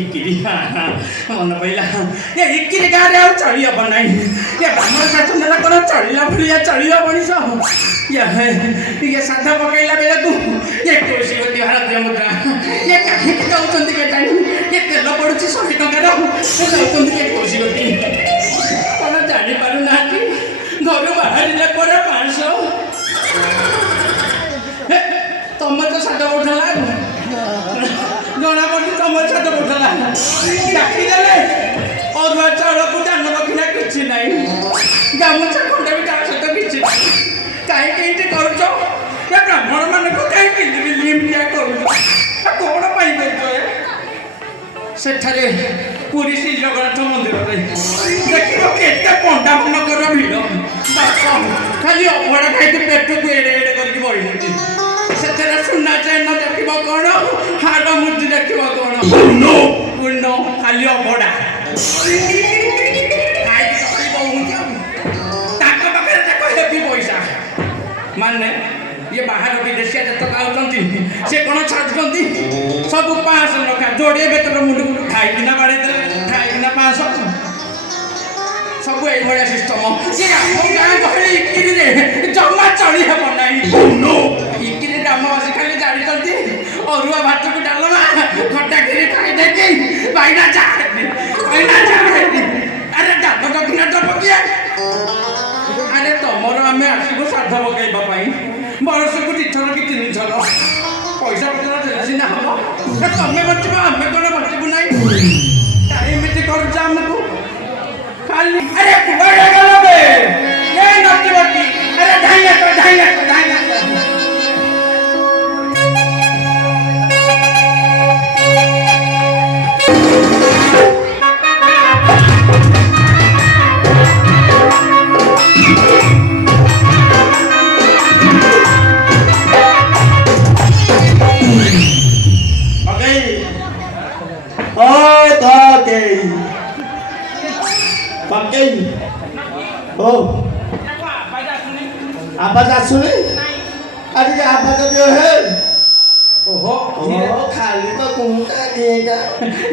इक्किरी मन पड़ा ये इक्किरी गाँव में चढ़ी हम ना ये ब्राह्मण शासन नेला कौन चढ़ला भलिया चढ़ मनीष ये साधा पकड़ा बेला तू ये तुलसीवती भारतीय मुद्रा ये कहीं जाऊँ के जानी ये तेल पड़ू 100 टकर जाऊँ के तुलसीवती कौन जापार ना घर बाहर 500 तुम तो सात उठला जना पड़ी तुम सात उठला डाकिदे अरुआ चाउल को दान रखना कि ना गामुछा खंडे भी तार सहित कि कहीं कर ब्राह्मण मान को कहीं बिलिया कर कौन पाई कर सेठारे पुरी श्री जगन्नाथ मंदिर देख के पंडा मनकर भिड़ खाली अभड़ा खाई पेट को एड़े एड़े करके बढ़ी से सुना चैन देख कौन हाड़ मूर्ति देख कौन खाली अभड़ा पैसा माने ये बाहर विदेशिया जतक आउଛନ୍ତି से कौन छाड़ुଛନ୍ତି सब 500 लखा जोड़े बेतर मुंड को खाइकिना बाड़े खाइकिना 500 सब यही भाया सिस्टम ये गाँ गहली इक्किरी जमा चढ़ी हम ना इक्किरी ग्रामवासी खाली जानी अरुआ भात को डालमा खटा खीरी खाई देखी भाईना जा अरे डाल दक्षिणा तो पकिया अरे तुमर आम आसबू श्राद्ध पकड़ा बरस को 2 थर कि 3 थर पैसा पत्र देले सीना हम तुम बचब आम कौन बचबू ना एमती करमको खाली अरे कुआड़े गल बे ये नचबती अरे धाइया आवाज आसुनी अरे आवाज जो है ओहो खाली तो घूमता